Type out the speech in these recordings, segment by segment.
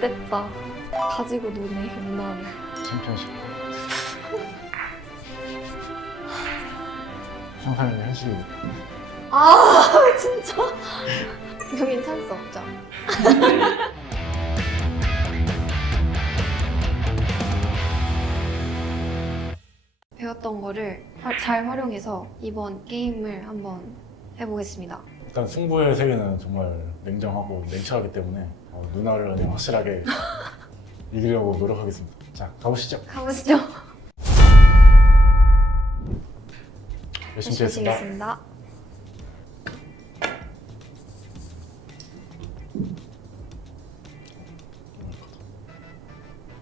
못됐다. 가지고 노네, 홈런을. 챔피언십. 상상의 현실이 아, 진짜? 여긴 찬스 없죠? 배웠던 거를 화- 잘 활용해서 이번 게임을 한번 해보겠습니다. 일단 승부의 세계는 정말 냉정하고 냉철하기 때문에 어, 누나를 그냥 확실하게 이기려고 노력하겠습니다. 자 가보시죠. 가보시죠. 열심히 치겠습니다. 치겠습니다.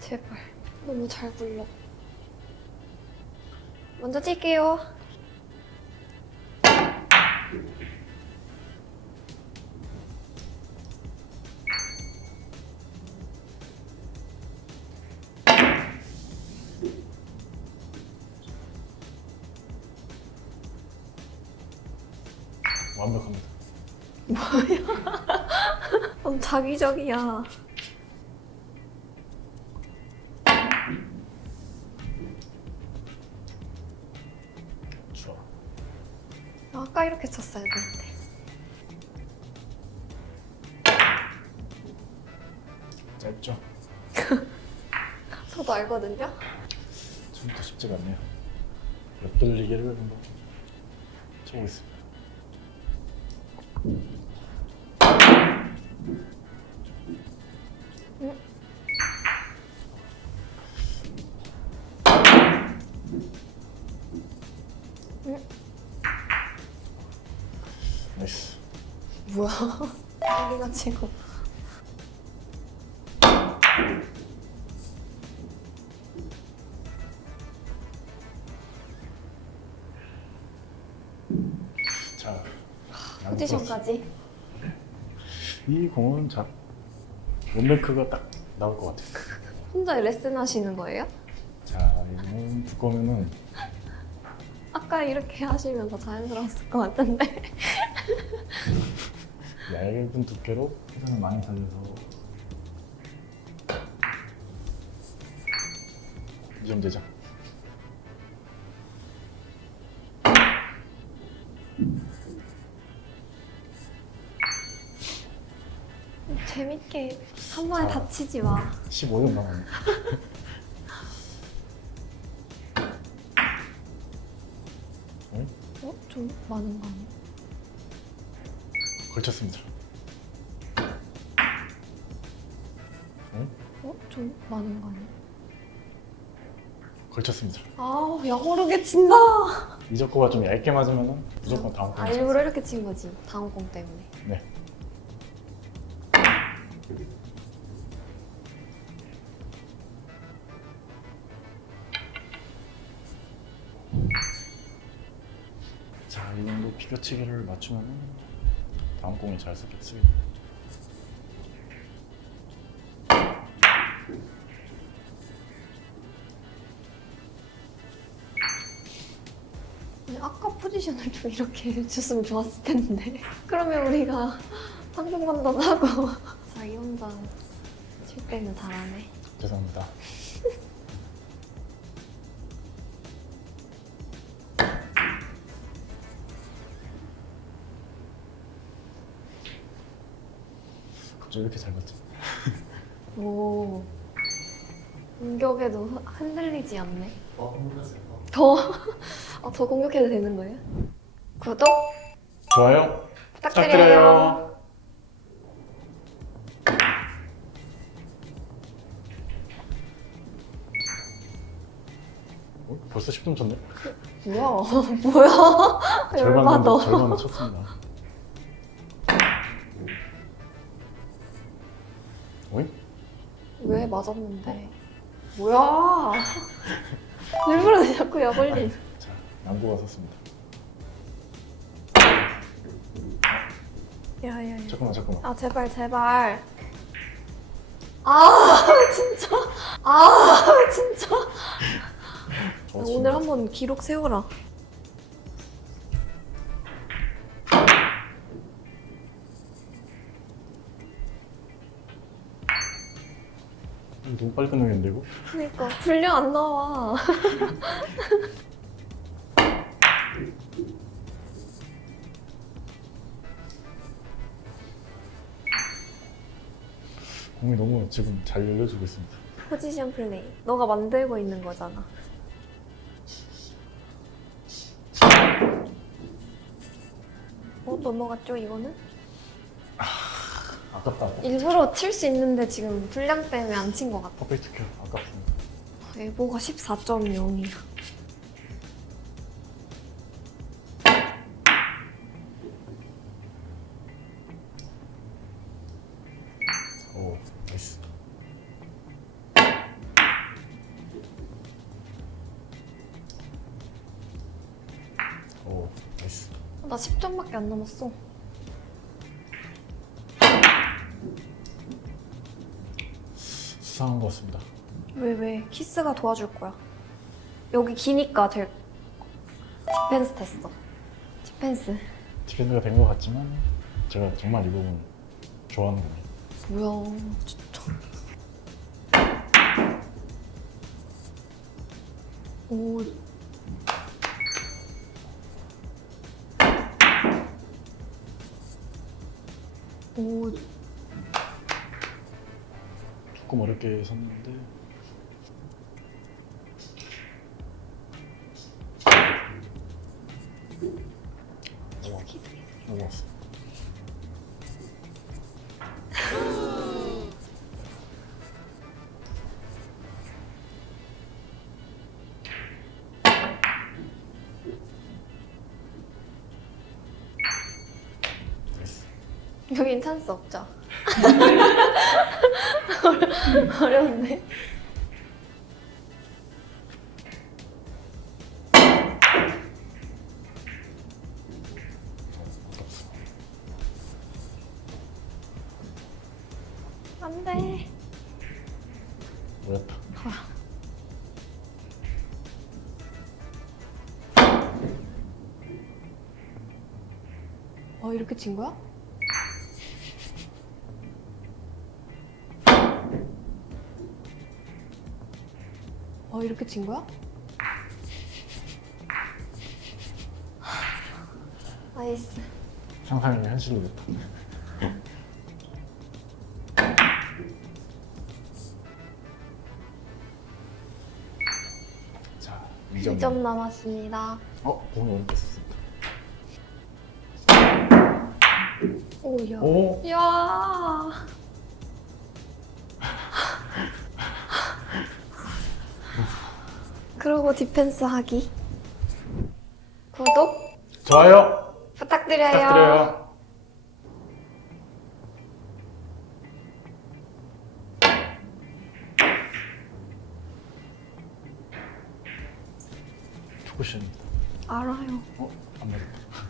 제발 너무 잘 굴러. 먼저 찔게요. 완벽합니다. 너무 자기적이야. 좋아. 아까 이렇게 쳤어야 되는데. 짧죠? 저도 알거든요. 처음부터 쉽지가 않네요. 엿들리기를 한번 쳐보겠습니다. 가 지금 자, 포지션까지. 이 공은 자 원뱅크가 딱 나올 것 같아요. 혼자 레슨 하시는 거예요? 자, 이거는 두꺼우면은 아까 이렇게 하시면 더 자연스러웠을 것 같은데. 얇은 두께로 회전을 많이 살려서 이 정도 되죠? 재밌게 한 번에 자. 다치지 마. 15점 남았네. 응? 어? 좀 많은 거 아니야? 걸쳤습니다. 응? 어? 좀 많은 거 아니야? 걸쳤습니다. 아, 야 모르게 친다. 이적구가 좀 얇게 맞으면 무조건 다음 아, 공. 일부러 이렇게 친 거지. 다음 공 때문에. 네. 자, 이 정도 비벼치기를 맞추면 다음 공이 잘 쓰겠습니다. 근데 아까 포지션을 좀 이렇게 해줬으면 좋았을 텐데. 그러면 우리가 상승반도 하고 자기 혼자 칠 때는 잘하네. 죄송합니다. 갑자기 이렇게 잘 맞지? 오. 공격에도 흔- 흔들리지 않네. 어, 흥분했어요. 더, 아, 더 공격해도 되는 거예요? 구독 좋아요. 부탁드려요. 어? 벌써 10점 쳤네? 뭐야? 뭐야? 절반 열받아. 정도, 절반은 쳤습니다. 어이? 왜 맞았는데? 뭐야? 일부러 자꾸 약 올리. 자, 남구가 섰습니다. 야야야. 잠깐만, 잠깐만. 아 제발 제발. 아 진짜. 아 진짜. 저 오늘 한번 기록 세워라. 너무 빨리 끝나겠는데 이거? 그러니까 분량 안 나와. 공이 너무 지금 잘 열려주고 있습니다. 포지션 플레이. 너가 만들고 있는 거잖아. 어 넘어갔죠 이거는? 아깝다. 일부러 칠 수 있는데 지금 분량 때문에 안 친 것 같아. 퍼펙트 켜 아깝습니다. 에보가 14.0이야. 오 나이스. 오 나이스. 나 10점밖에 안 남았어. 수상한 것 같습니다. 왜 왜? 키스가 도와줄 거야. 여기 기니까 될. 디펜스 됐어. 디펜스. 디펜드가 된 것 같지만 제가 정말 이 부분 좋아하는 부분이에요. 뭐야 진짜. 오. 오. 조금 어렵게 섰는데 넘어- 넘어갔어. 나이스. 여긴 찬스 없죠? 어려운데? 아깝어. 안 돼. 어렵다. 어, 이렇게 친 거야? 이렇게 친 거야? 나이스. 상상이 현실로 됐다. 자, 2점. 2점 남았습니다. 어, 공이 어렵게 썼습니다. 오야. 오, 야. 그러고 디펜스 하기. 구독 좋아요. 부탁드려요. 부탁드려요. 투쿠션입니다. 알아요. 어? 안 맞았다.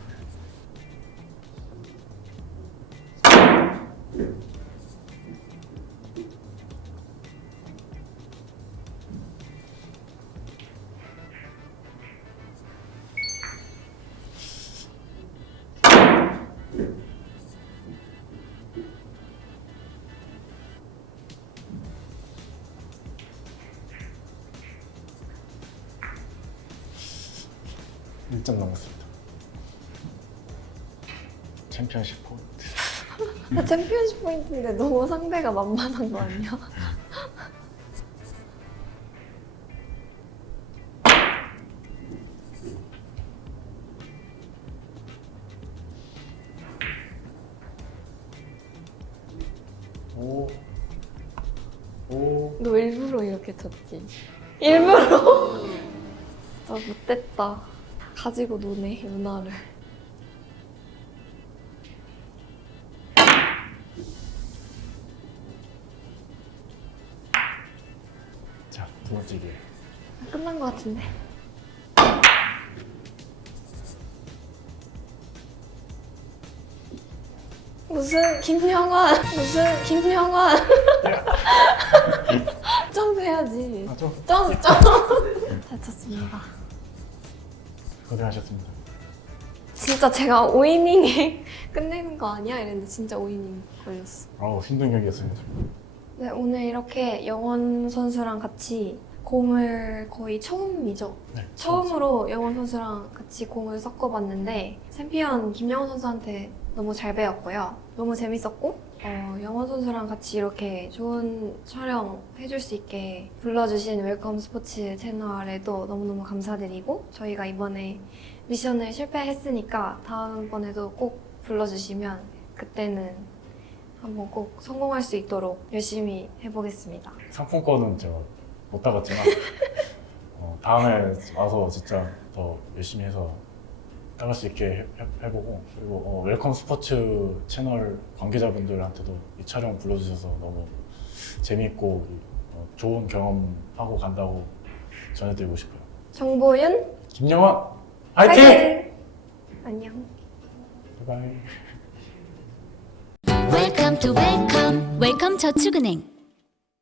일점 남았습니다. 챔피언십 포인트. 나 챔피언십 포인트인데 너무 상대가 만만한 거 아니야? 오. 오. 너 일부러 이렇게 쳤지? 일부러? 나 못됐다. 가지고 노네, 유나를. 자, 두 번째 기회. 끝난 것 같은데. 무슨 김영환 무슨 김영환 점 해야지 아, 좀 점점 잘 쳤습니다 고생하셨습니다. 진짜 제가 5이닝에 끝내는 거 아니야 이랬는데 진짜 5이닝 걸렸어 아우, 힘든 경기였습니다. 네, 오늘 이렇게 영원 선수랑 같이 공을 거의 처음이죠. 네, 처음으로 영원 선수랑 같이 공을 섞어봤는데 챔피언 김영원 선수한테 너무 잘 배웠고요. 너무 재밌었고 어, 영원 선수랑 같이 이렇게 좋은 촬영 해줄 수 있게 불러주신 웰컴 스포츠 채널에도 너무너무 감사드리고 저희가 이번에 미션을 실패했으니까 다음번에도 꼭 불러주시면 그때는 한번 꼭 성공할 수 있도록 열심히 해보겠습니다. 상품권은 제가 못 따갔지만 어, 다음에 와서 진짜 더 열심히 해서 수 있게 해, 해- 해보고 그리고 어, 웰컴 스포츠 채널 관계자분들한테도 이 촬영 불러주셔서 너무 재미있고 어, 좋은 경험하고 간다고 전해드리고 싶어요. 정보윤 김영원 화이팅! 안녕. 바이바이. Welcome to Welcome Welcome 저축은행